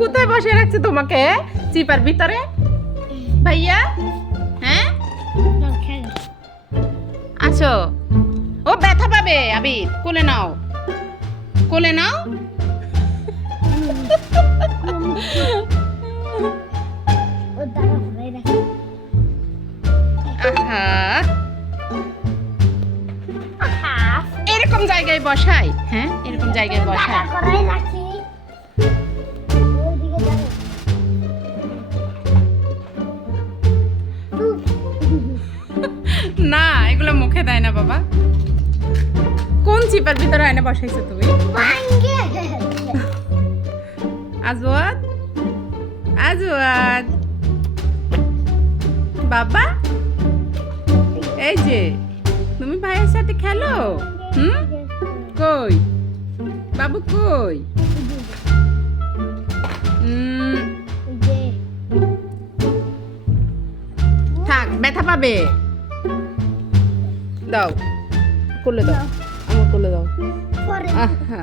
কোথায় বসে রাখছে তোমাকে? চিপার ভিতরে? ভাইয়া? হ্যাঁ? আছো? ও ব্যথা পাবে আবির। কোলে নাও। কোলে নাও। আহা। এরকম জায়গায় বসাই হ্যাঁ? এরকম জায়গায় বসাই। না এগুলো মুখে দেয় না বাবা। কোন চিপার ভিতরে আয়না বসাইছো তুমি? আজওয়াদ? আজওয়াদ? বাবা? এই যে তুমি ভাইয়ের সাথে খেলো? হুম? কই? বাবু কই? থাক ব্যথা পাবে। দাও কোলে দাও। আমার কোলে দাও। আহা।